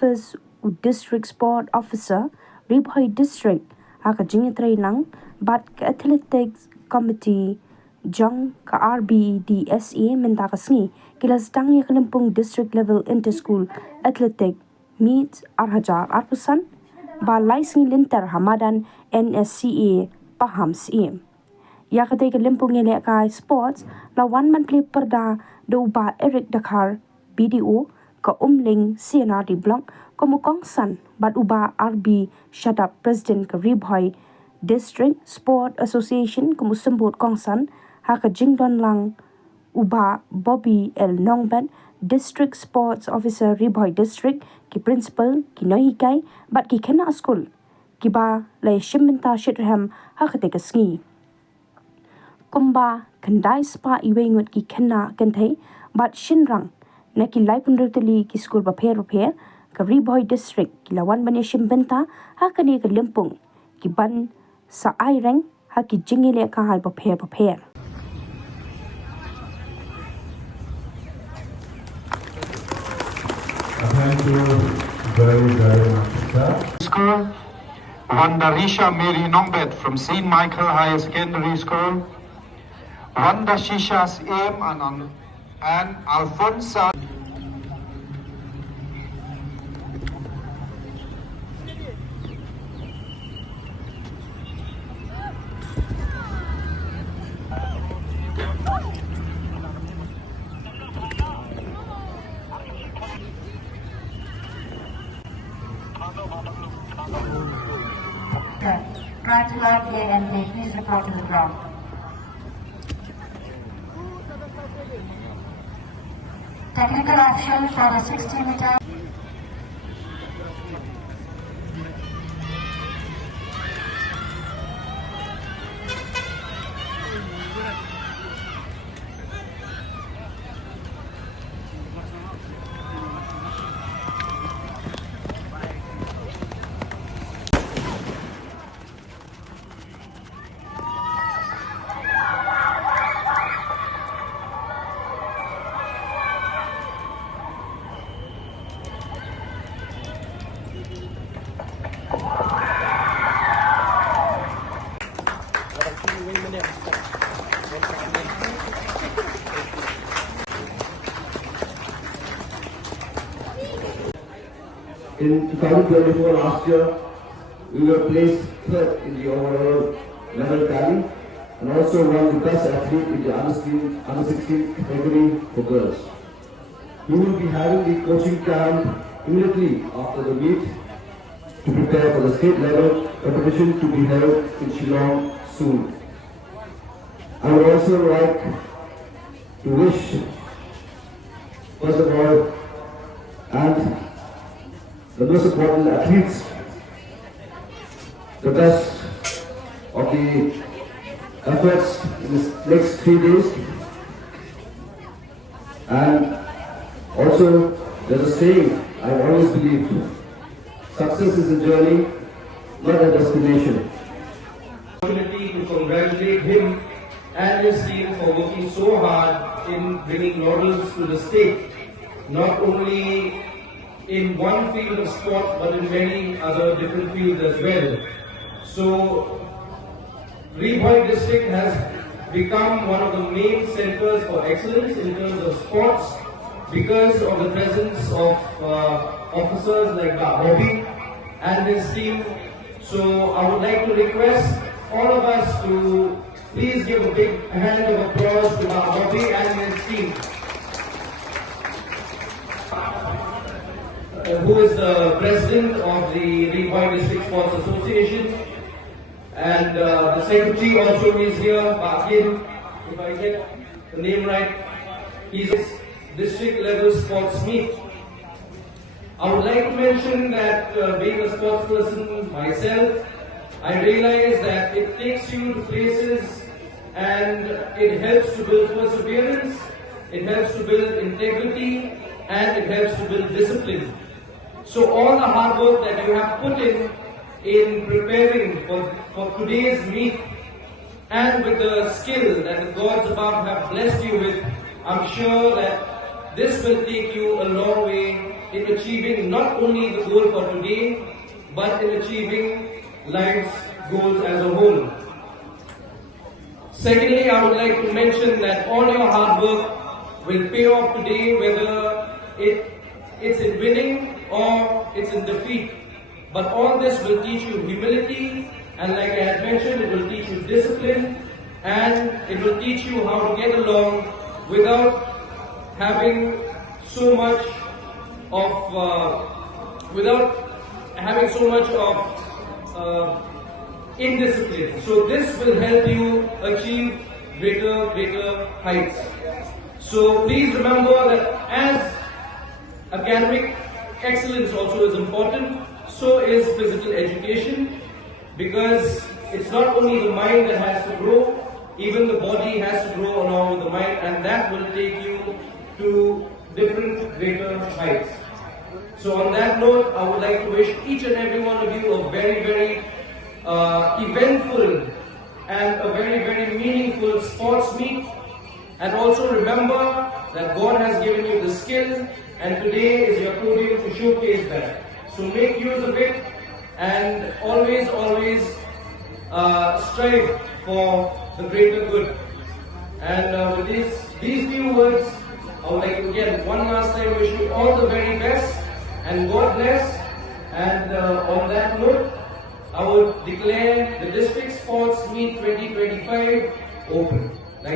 office district sport officer Ri-Bhoi district haka jingetrai lang bat ka athletics committee jong ka RBDSA menta kasngi kilas tang ya Kalimpong district level interschool athletic meet arhajar arpusan ba laisngi linter hamadan NSCA paham sim ya kate Kalimpong ele ka sports la one man play perda do ba Eric Dakar BDO ka umling CNR di block komukong san bat uba RB shut up president ka Ri-Bhoi district sport association kumusembut kongsan haka jingdon lang uba Bobby L Nongban district sports officer Ri-Bhoi district ki principal ki nohikai bat ki kena skul kiba lay shiminta shitraham haka te kasngi kumba kandai spa iwengut ki kena kanthai bat shinrang na ki lai punrutali ki skul ba pher ka Ri-Bhoi district ki lawan bani shimbenta haka ni Kalimpong ki ban sa aireng haki jingile ka hai ba pher Thank you very much, sir. School, Wanda Risha Mary Nongbet from St. Michael Higher Secondary School, Wanda Shisha's Aim and Alfonsa. Try to log in and please report to the ground. Technical action for the 60-meter. In 2024, last year, we were placed third in the overall medal tally and also won the best athlete in the under 16 category for girls. We will be having the coaching camp immediately after the meet to prepare for the state level competition to be held in Shillong soon. I would also like to wish, first of all, and the most important athletes the best of the efforts in the next 3 days. And also there's a saying I've always believed: success is a journey, not a destination. Opportunity to congratulate him and his team for working so hard in bringing laurels to the state, not only in one field of sport but in many other different fields as well. So Ri-Bhoi district has become one of the main centers for excellence in terms of sports because of the presence of officers like Bobby and his team. So I would like to request all of us to please give a big hand of applause to Bobby and his team, who is the president of the Ri-Bhoi District Sports Association, and the secretary also is here, Bakin, if I get the name right. He's district level sports meet. I would like to mention that being a sports person myself, I realize that it takes you to places and it helps to build perseverance, it helps to build integrity, and it helps to build discipline. So all the hard work that you have put in preparing for today's meet, and with the skill that the gods above have blessed you with, I'm sure that this will take you a long way in achieving not only the goal for today, but in achieving life's goals as a whole. Secondly, I would like to mention that all your hard work will pay off today, whether it's in winning or it's in defeat. But all this will teach you humility, and like I had mentioned, it will teach you discipline, and it will teach you how to get along without having so much of indiscipline. So this will help you achieve greater heights. So please remember that as academic excellence also is important, so is physical education, because it's not only the mind that has to grow, even the body has to grow along with the mind, and that will take you to different greater heights. So on that note, I would like to wish each and every one of you a very eventful and a very meaningful sports meet. And also remember that God has given you the skill, and today is your podium to showcase that. So make use of it, and always strive for the greater good. And with these few words, I would like to again one last time wish you all the very best, and God bless. And on that note, I would declare the District Sports Meet 2025 open.